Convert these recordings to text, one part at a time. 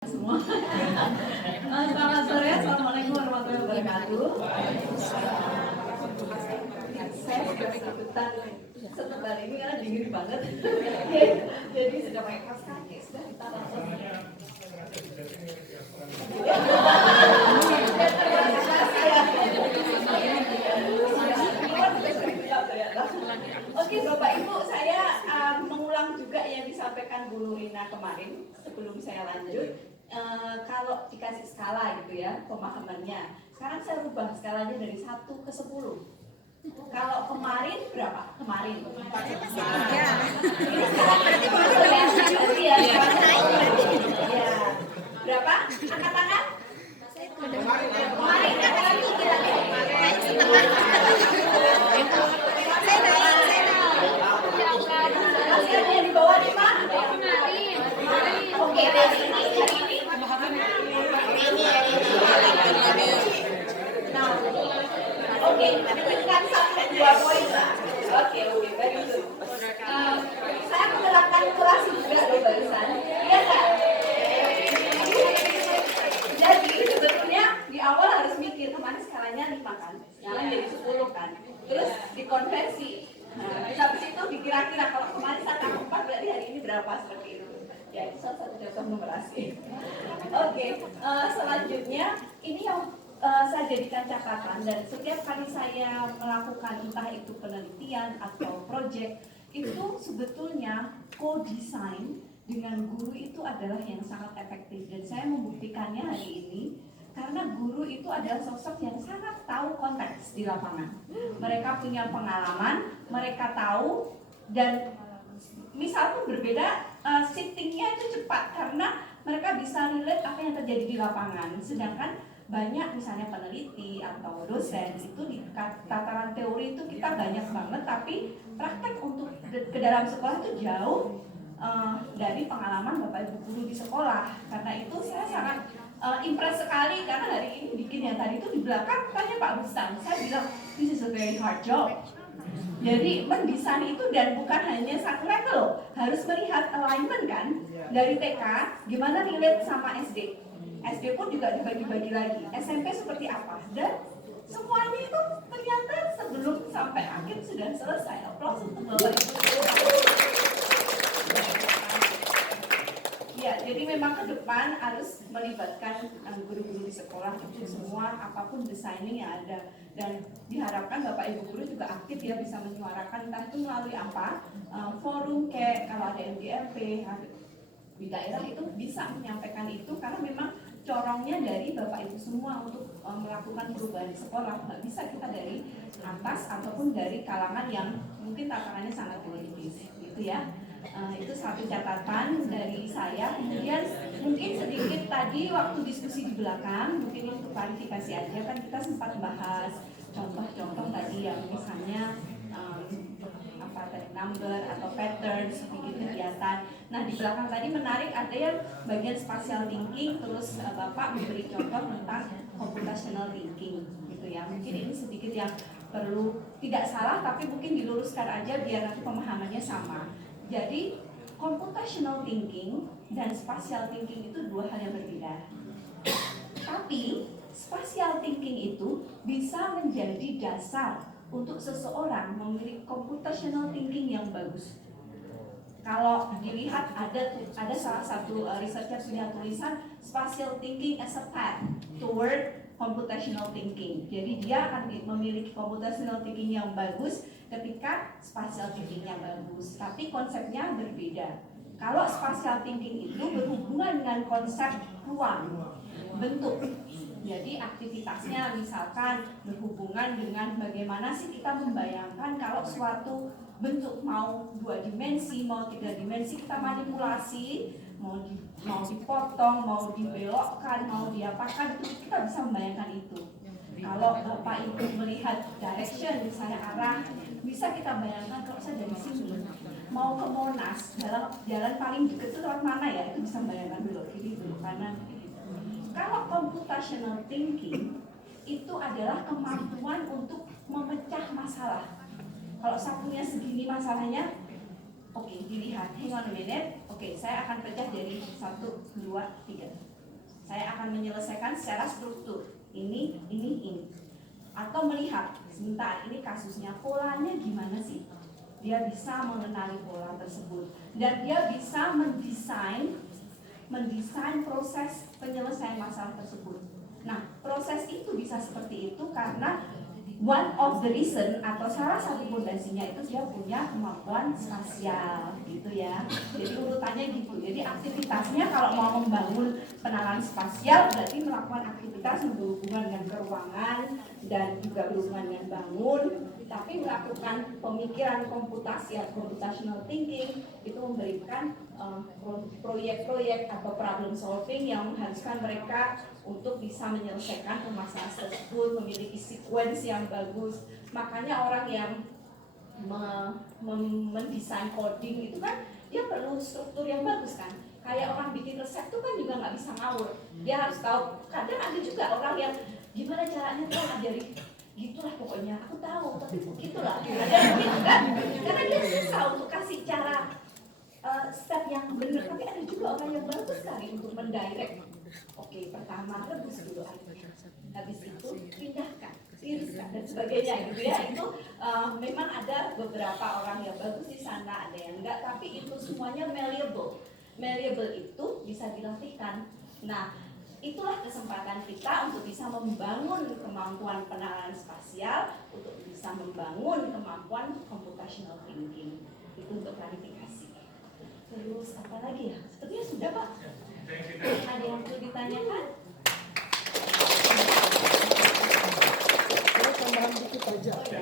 Semua. Selamat sore, assalamualaikum warahmatullahi wabarakatuh. Saya sudah sebutan setebal ini karena dingin banget. Jadi sudah pakai kaos kaki, sudah ditaruh. Oke Bapak Ibu, saya mengulang juga yang disampaikan Bu Nurina kemarin sebelum saya lanjut. Kalau dikasih skala gitu ya pemahamannya, sekarang saya rubah skalanya dari 1 ke 10. Kalau kemarin berapa? Kemarin ya. Ini sekarang berarti ya. Berapa? Angkat tangan. Kemarin kan lagi naik setengah. Masih ada yang di bawah 5? Oke, hari ini. Nah, oke, diberikan 1-2 poin lah. Oke, very good. Saya menggerakkan kelas juga loh barusan. Iya nggak? Jadi sebetulnya di awal harus mikir kemarin skalanya 5 kan, sekarang jadi 10 kan. Terus dikonversi. Nah, habis itu dikira-kira kalau kemarin 1/4 berarti hari ini berapa seperti itu. Ya, itu salah satu contoh numerasi. Oke, selanjutnya ini yang saya jadikan catatan, dan setiap kali saya melakukan entah itu penelitian atau project, itu sebetulnya co-design dengan guru itu adalah yang sangat efektif, dan saya membuktikannya hari ini karena guru itu adalah sosok yang sangat tahu konteks di lapangan. Mereka punya pengalaman, mereka tahu, dan misal pun berbeda, shiftingnya itu cepat karena mereka bisa relate apa yang terjadi di lapangan. Sedangkan banyak misalnya peneliti atau dosen itu di tataran teori itu kita banyak banget, tapi praktek untuk ke dalam sekolah itu jauh dari pengalaman Bapak Ibu guru di sekolah. Karena itu saya sangat impress sekali karena hari ini bikin yang tadi itu di belakang tanya Pak Rustam, saya bilang this is a very hard job. Jadi mendesain itu dan bukan hanya satu level, harus melihat alignment kan dari TK, gimana relate sama SD. SD pun juga dibagi-bagi lagi, SMP seperti apa, dan semuanya itu ternyata sebelum sampai akhir sudah selesai. Aplaus untuk Bapak Ibu. Ya, jadi memang ke depan harus melibatkan guru-guru di sekolah itu semua, apapun desainnya yang ada, dan diharapkan Bapak Ibu guru juga aktif ya, bisa menyuarakan entah itu melalui apa, forum kayak kalau ada MDRP di daerah itu bisa menyampaikan itu, karena memang corongnya dari Bapak Ibu semua untuk melakukan perubahan di sekolah. Nggak bisa kita dari atas ataupun dari kalangan yang mungkin tatarannya sangat politis gitu ya. Itu satu catatan dari saya. Kemudian mungkin sedikit tadi waktu diskusi di belakang, mungkin ini untuk klarifikasi aja, kan kita sempat bahas contoh-contoh tadi yang misalnya apa tadi, number atau patterns bikin kegiatan. Nah di belakang tadi menarik, ada yang bagian spatial thinking, terus Bapak memberi contoh tentang computational thinking gitu ya. Mungkin ini sedikit yang perlu tidak salah, tapi mungkin diluruskan aja biar nanti pemahamannya sama. Jadi computational thinking dan spatial thinking itu dua hal yang berbeda. Tapi spatial thinking itu bisa menjadi dasar untuk seseorang memiliki computational thinking yang bagus. Kalau dilihat ada salah satu researcher punya tulisan spatial thinking as a path toward computational thinking. Jadi dia akan memiliki computational thinking yang bagus ketika spatial thinking yang bagus. Tapi konsepnya berbeda. Kalau spatial thinking itu berhubungan dengan konsep ruang, bentuk. Jadi aktivitasnya misalkan berhubungan dengan bagaimana sih kita membayangkan kalau suatu bentuk mau 2 dimensi, mau 3 dimensi, kita manipulasi, mau dipotong, mau dibelokkan, mau diapakan, itu kita bisa membayangkan itu. Kalau Bapak Ibu melihat direction, misalnya arah, bisa kita bayangkan kalau saya dari sini mau ke Monas, jalan paling dekat itu lewat mana ya, itu bisa membayangkan belok kiri, belok kanan. Kalau computational thinking itu adalah kemampuan untuk memecah masalah. Kalau saya punya segini masalahnya, oke, dilihat, hang on a minute, oke, saya akan pecah jadi 1, 2, 3. Saya akan menyelesaikan secara struktur. Ini. Atau melihat, sebentar ini kasusnya polanya gimana sih? Dia bisa mengenali pola tersebut dan dia bisa mendesain proses penyelesaian masalah tersebut. Nah, proses itu bisa seperti itu karena one of the reason atau salah satu fondasinya itu dia punya kemampuan spasial gitu ya. Jadi urutannya gitu. Jadi aktivitasnya kalau mau membangun penanaman spasial berarti melakukan aktivitas yang berhubungan dengan keruangan dan juga berhubungan dengan bangun, tapi melakukan pemikiran komputasi atau computational thinking itu memberikan proyek-proyek atau problem solving yang mengharuskan mereka untuk bisa menyelesaikan permasalahan tersebut, memiliki sequence yang bagus. Makanya orang yang mendesain coding itu kan dia perlu struktur yang bagus kan. Kayak orang bikin resep itu kan juga nggak bisa ngawur. Dia harus tahu. Kadang ada juga orang yang gimana caranya tuh ngajari gitulah pokoknya aku tahu tapi gitulah ada gitu kan karena dia susah untuk kasih cara step yang benar, tapi ada juga orang yang bagus sekali untuk mendirect. Oke, pertama rebus dulu airnya, habis itu pindahkan, tiriskan dan sebagainya gitu ya. Itu memang ada beberapa orang yang bagus di sana, ada yang enggak, tapi itu semuanya malleable. Malleable itu bisa dilatihkan. Nah, itulah kesempatan kita untuk bisa membangun kemampuan penanganan spasial, untuk bisa membangun kemampuan computational thinking. Itu untuk klarifikasi. Terus apa lagi ya? Sepertinya sudah Pak. Ada yang perlu ditanyakan?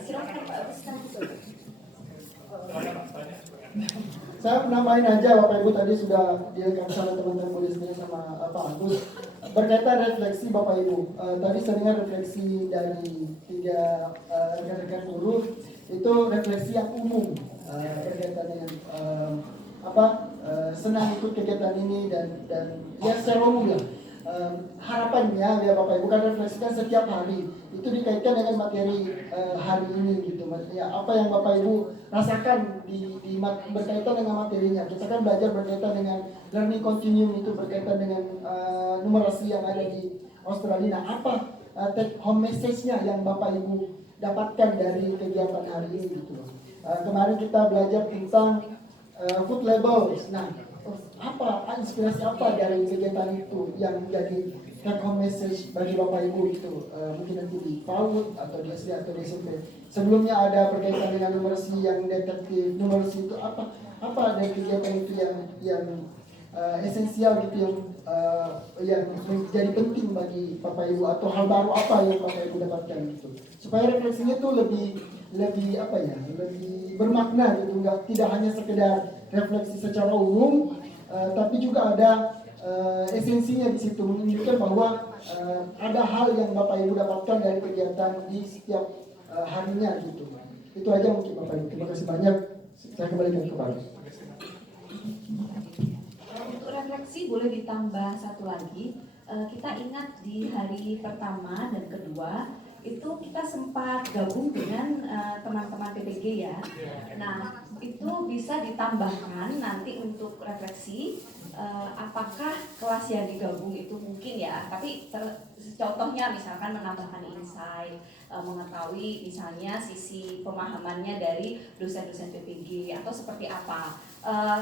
Silakan Pak Rustam. Saya nambahin aja Bapak Ibu tadi sudah direkam sama teman-teman polisinya sama Pak Agus berkaitan refleksi Bapak Ibu. Tadi saya dengar refleksi dari 3 rekan-rekan guru itu refleksi yang umum berkaitan dengan senang ikut kegiatan ini dan ya secara umum ya. Harapannya ya Bapak Ibu kan refleksikan setiap hari itu dikaitkan dengan materi hari ini gitu. Ya, apa yang Bapak Ibu rasakan berkaitan dengan materinya. Kita kan belajar berkaitan dengan learning continuum itu berkaitan dengan numerasi yang ada di Australia. Nah, apa take home message-nya yang Bapak Ibu dapatkan dari kegiatan hari ini gitu. Kemarin kita belajar tentang food labels. Nah, inspirasi apa dari kegiatan itu yang menjadi take home message bagi Bapak Ibu itu mungkin nanti di PAUD atau di SD atau di SMP. Sebelumnya ada berkaitan dengan numerasi yang detektif. Numerasi itu apa dari kegiatan itu yang esensial gitu yang menjadi penting bagi Bapak Ibu atau hal baru apa yang Bapak Ibu dapatkan gitu. Supaya refleksinya itu lebih lebih bermakna gitu, tidak hanya sekedar refleksi secara umum, tapi juga ada esensinya di situ menunjukkan bahwa ada hal yang Bapak Ibu dapatkan dari kegiatan di setiap harinya gitu. Itu aja mungkin Bapak Ibu. Terima kasih banyak. Saya kembalikan ke Pak. Untuk refleksi boleh ditambah satu lagi. Kita ingat di hari pertama dan kedua itu kita sempat gabung dengan teman-teman PPG ya. Nah, itu bisa ditambahkan nanti untuk refleksi apakah kelas yang digabung itu mungkin ya, tapi contohnya misalkan menambahkan insight, mengetahui misalnya sisi pemahamannya dari dosen-dosen PPG atau seperti apa.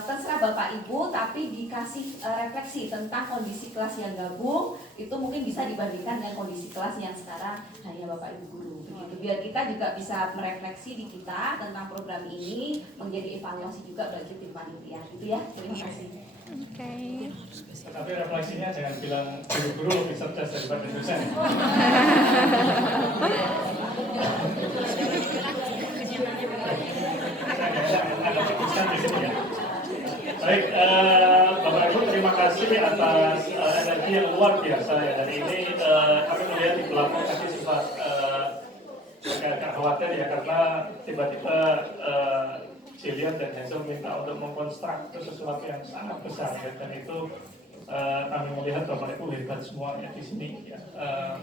Terserah Bapak Ibu, tapi dikasih refleksi tentang kondisi kelas yang gabung itu mungkin bisa dibandingkan dengan kondisi kelas yang sekarang hanya Bapak Ibu guru begitu, biar kita juga bisa merefleksi di kita tentang program ini, menjadi evaluasi juga bagi tim panitia gitu ya. Terima kasih. Oke. Tapi refleksinya jangan bilang guru-guru lebih cerdas daripada dosen. Ada putusan di sini ya. Baik, Bapak Ibu terima kasih atas energi yang luar biasa ya. Hari ini kami melihat di belakang tadi sempat agak khawatir ya karena tiba-tiba Jillian dan Hazel minta untuk mengkonstruk sesuatu yang sangat besar ya, dan itu kami melihat Bapak Ibu hebat semua ya di sini ya,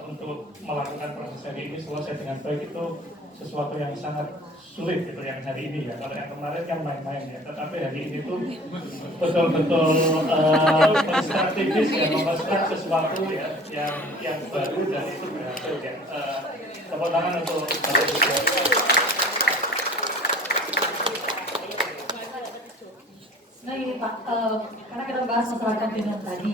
untuk melakukan proses hari ini selesai dengan baik itu sesuatu yang sangat sulit gitu yang hari ini ya. Kalau yang kemarin kan main-main ya, tetapi hari ini tuh betul-betul strategis ya, membuat sesuatu ya yang baru dan itu berhasil ya. Tepuk tangan untuk Bapak Ibu. Nah ini Pak, karena kita bahas masalah kantin yang tadi,